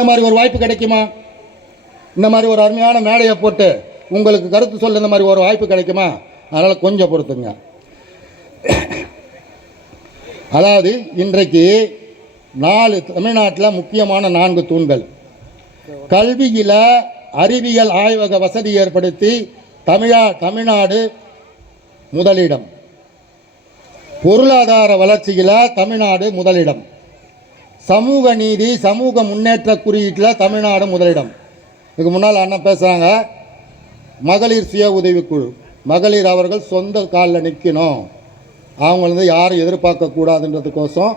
இந்த மாதிரி ஒரு வாய்ப்பு கிடைக்குமா? இந்த மாதிரி ஒரு அருமையான மேடையை போட்டு உங்களுக்கு கருத்து சொல்ல இந்த மாதிரி ஒரு வாய்ப்பு கிடைக்குமா? அதனால் கொஞ்சம் பொறுத்துங்க. அதாவது இன்றைக்கு தமிழ்நாட்டில் முக்கியமான 4 தூண்கள். கல்வியில் அறிவியல் ஆய்வக வசதி ஏற்படுத்தி தமிழ்நாடு முதலிடம். பொருளாதார வளர்ச்சியில் தமிழ்நாடு முதலிடம். சமூக நீதி சமூக முன்னேற்ற குறியீட்டில் தமிழ்நாடு முதலிடம். இதுக்கு முன்னால் அண்ணன் பேசுகிறாங்க, மகளிர் சுய உதவிக்குழு. மகளிர் அவர்கள் சொந்த காலில் நிற்கணும், அவங்க யாரும் எதிர்பார்க்கக்கூடாதுன்றதுக்கோசம்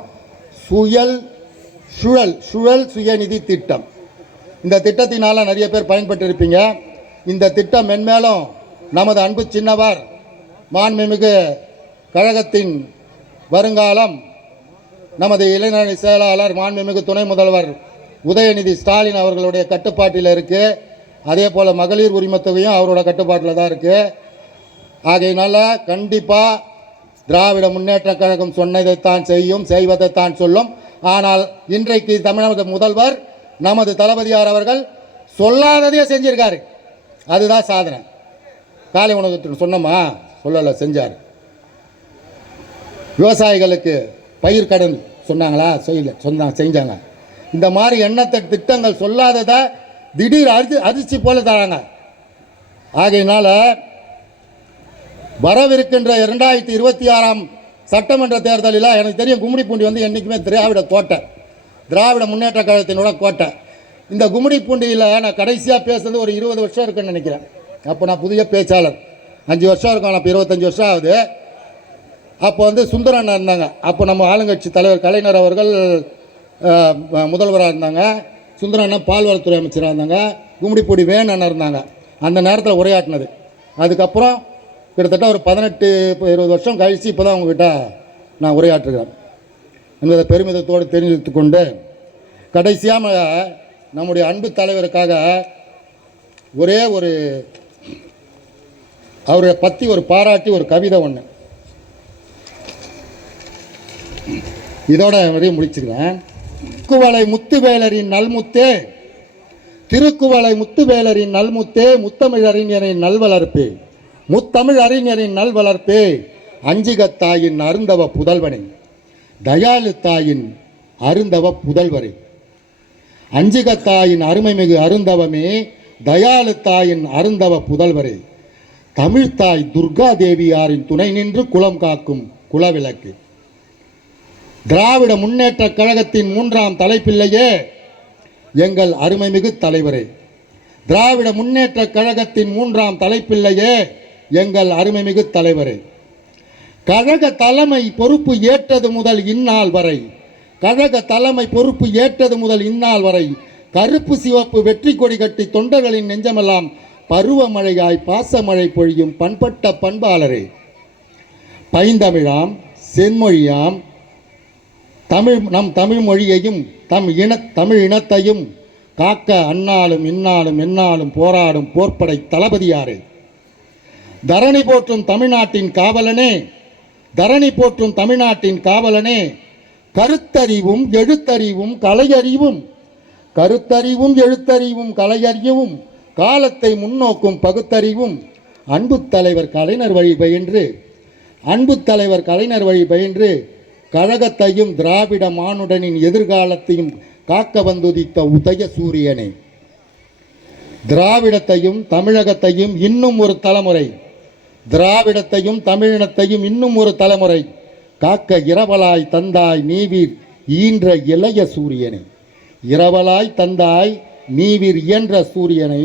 சுழல் சுயநிதி திட்டம். இந்த திட்டத்தினால் நிறைய பேர் பயன்பட்டு இருப்பீங்க. இந்த திட்டம் மென்மேலும் நமது அன்பு சின்னவர் மாண்புமிகு கழகத்தின் வருங்காலம் நமது இளைஞரணி செயலாளர் மாண்புமிகு துணை முதல்வர் உதயநிதி ஸ்டாலின் அவர்களுடைய கட்டுப்பாட்டில் இருக்குது. அதே போல் மகளிர் உரிமைத்தொகையும் அவரோட கட்டுப்பாட்டில் தான் இருக்குது. ஆகையினால கண்டிப்பாக திராவிட முன்னேற்ற கழகம் சொன்னதைத்தான் செய்யும், செய்வதைத்தான் சொல்லும். ஆனால் இன்றைக்கு தமிழக முதல்வர் நமது தளபதியார் அவர்கள் சொல்லாததையே செஞ்சிருக்காரு. அதுதான் சாதனை. காலை உணவு சொன்னோமா? சொல்லலை, செஞ்சார். விவசாயிகளுக்கு பயிர் கடன் சொன்னாங்களா? செஞ்சாங்க. இந்த மாதிரி எண்ணத்தை திட்டங்கள் சொல்லாததை திடீர் அதிர்ச்சி போல தராங்க. ஆகையினால வரவிருக்கின்ற 2026 சட்டமன்ற தேர்தலில் எனக்கு தெரியும் கும்மிடிப்பூண்டி என்றைக்குமே திராவிட முன்னேற்ற கழகத்தினோட கோட்டை. இந்த கும்மிடிப்பூண்டியில் நான் கடைசியாக பேசுறது ஒரு 20 வருஷம் இருக்குன்னு நினைக்கிறேன். அப்போ நான் புதிய பேச்சாளர், 5 வருஷம் இருக்கும். அப்போ 25 வருஷம் ஆகுது. அப்போ சுந்தரண்ணா இருந்தாங்க. அப்போ நம்ம ஆளுங்கட்சி தலைவர் கலைஞர் அவர்கள் முதல்வராக இருந்தாங்க. சுந்தரண்ணன் பால்வளத்துறை அமைச்சராக இருந்தாங்க. கும்மிடிப்பூடி வேணண்ணா இருந்தாங்க. அந்த நேரத்தில் உரையாட்டினது. அதுக்கப்புறம் கிட்டத்தட்ட ஒரு 18-20 வருஷம் கழித்து இப்போ தான் உங்ககிட்ட நான் உரையாற்றுகிறேன் என்பதை பெருமிதத்தோடு தெரிவித்து கொண்டு, கடைசியாக நம்முடைய அன்பு தலைவருக்காக ஒரே ஒரு அவரை பற்றி ஒரு பாராட்டி ஒரு கவிதை ஒன்று இதோட முடிச்சுக்கிறேன். திருக்குவளை முத்துவேலரின் நல்முத்தே, திருக்குவளை முத்துவேலரின் நல்முத்தே, முத்தமிழ் அறிஞரின் நல்வளர்ப்பே, முத்தமிழ் அறிஞரின் நல்வளர்ப்பே, அஞ்சிகத்தாயின் அருந்தவ புதல்வனே, தயாளு தாயின் அருந்தவ புதல்வரே, அஞ்சிகத்தாயின் அருமைமிகு அருந்தவமே, தயாளு தாயின் அருந்தவ புதல்வரே, தமிழ்த்தாய் துர்கா தேவியாரின் துணை நின்று குலம் காக்கும் குலவிளக்கு, திராவிட முன்னேற்ற கழகத்தின் 3ஆம் தலைப்பிள்ளையே எங்கள் அருமைமிகு தலைவரே, திராவிட முன்னேற்ற கழகத்தின் 3ஆம் தலைப்பிள்ளையே எங்கள் அருமைமிகு தலைவரே, கழக தலைமை பொறுப்பு ஏற்றது முதல் இந்நாள் வரை, கழக தலைமை பொறுப்பு ஏற்றது முதல் இந்நாள் வரை கருப்பு சிவப்பு வெற்றி கொடி கட்டி தொண்டர்களின் நெஞ்சமெல்லாம் பருவமழையாய் பாசமழை பொழியும் பண்பட்ட பண்பாளரே, பைந்தமிழாம் செம்மொழியாம் நம் தமிழ் மொழியையும் தமிழ் இனத்தையும் காக்க அந்நாளும் இந்நாளும் எந்நாளும் போராடும் போர்ப்படை தளபதியாரே, தரணி போற்றும் தமிழ்நாட்டின் காவலனே, தரணி போற்றும் தமிழ்நாட்டின் காவலனே, கருத்தறிவும் எழுத்தறிவும் கலையறிவும், கருத்தறிவும் எழுத்தறிவும் கலையறிவும், காலத்தை முன்னோக்கும் பகுத்தறிவும், அன்பு தலைவர் கலைஞர் வழி பயின்று, அன்பு தலைவர் கலைஞர் வழி பயின்று கழகத்தையும் திராவிட மானுடனின் எதிர்காலத்தையும் காக்க வந்துதித்த உதய சூரியனே, திராவிடத்தையும் தமிழகத்தையும் இன்னும் ஒரு தலைமுறை, திராவிடத்தையும் தமிழினத்தையும் இன்னும் ஒரு தலைமுறை காக்க இரவலாய் தந்தாய் நீவீர் ஈன்ற இளைய சூரியனை, இரவலாய் தந்தாய் நீவீர் இயன்ற சூரியனை,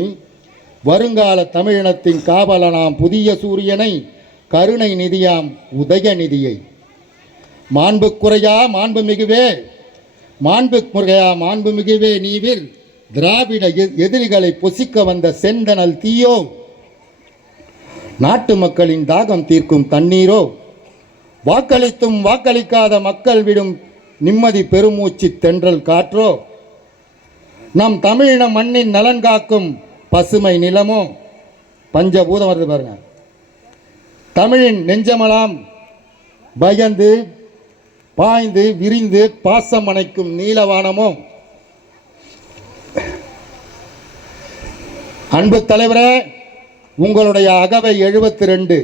வருங்கால தமிழினத்தின் காவலனாம் புதிய சூரியனை, கருணை நிதியாம் உதயநிதியை, மாண்புக்குறையா மாண்புமிகுவே, மாண்புக்குறையா மாண்புமிகுவே நீவிர் திராவிட எதிரிகளை பொசிக்க வந்த செந்தனல் தீயோ, நாட்டு மக்களின் தாகம் தீர்க்கும் தண்ணீரோ, வாக்களித்தும் வாக்களிக்காத மக்கள் விடும் நிம்மதி பெருமூச்சு தென்றல் காற்றோ, நம் தமிழின மண்ணின் நலன் காக்கும் பசுமை நிலமோ, பஞ்சபூதம் வருது பாருங்க, தமிழின் நெஞ்சமெல்லாம் பயந்து பாய்ந்து விரிந்து பாசம் அணைக்கும் நீலவானமோ, அன்பு தலைவரே, உங்களுடைய அகவை 72,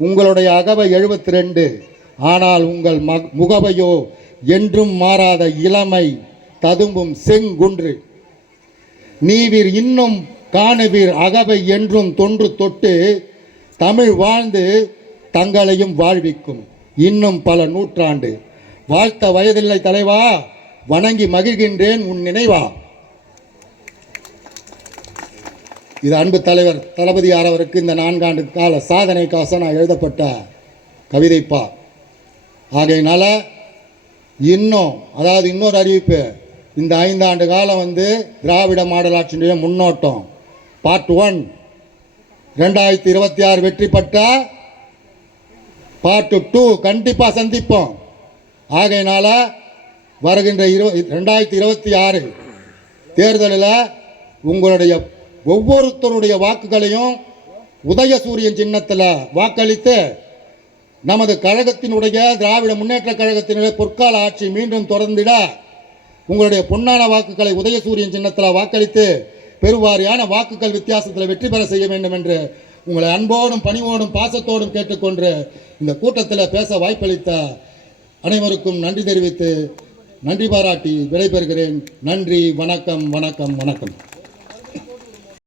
உங்களுடைய அகவை 72. ஆனால் உங்கள் முகவையோ என்றும் மாறாத இளமை ததும்பும் செங்குன்று. நீவீர் இன்னும் காணுவீர் அகவை என்றும் தொன்று தொட்டு தமிழ் வாழ்ந்து தங்களையும் வாழ்விக்கும் இன்னும் பல நூற்றாண்டு. வாழ்த்த வயதில்லை தலைவா, வணங்கி மகிழ்கின்றேன் உன் நினைவா. இது அன்பு தலைவர் தளபதியார் அவருக்கு இந்த 4 ஆண்டு கால சாதனைக்காக நான் எழுதப்பட்ட கவிதைப்பா. ஆகையினால இன்னொரு அறிவிப்பு, இந்த 5 ஆண்டு காலம் திராவிட மாடல் ஆட்சியினுடைய முன்னோட்டம் பார்ட் 1 2026 வெற்றி பெற்ற பார்ட் 2 கண்டிப்பாக சந்திப்போம். ஆகையினால வருகின்ற 2026 தேர்தலில் உங்களுடைய ஒவ்வொருத்தருடைய வாக்குகளையும் உதயசூரியன் சின்னத்தில் வாக்களித்து நமது கழகத்தினுடைய திராவிட முன்னேற்ற கழகத்தினுடைய பொற்கால ஆட்சி மீண்டும் தொடர்ந்திட உங்களுடைய பொன்னான வாக்குகளை உதயசூரியன் சின்னத்தில் வாக்களித்து பெருவாரியான வாக்குகள் வித்தியாசத்தில் வெற்றி பெற செய்ய வேண்டும் என்று உங்களை அன்போடும் பணிவோடும் பாசத்தோடும் கேட்டுக்கொண்டு இந்த கூட்டத்தில் பேச வாய்ப்பளித்த அனைவருக்கும் நன்றி தெரிவித்து நன்றி பாராட்டி விடைபெறுகிறேன். நன்றி, வணக்கம், வணக்கம், வணக்கம்.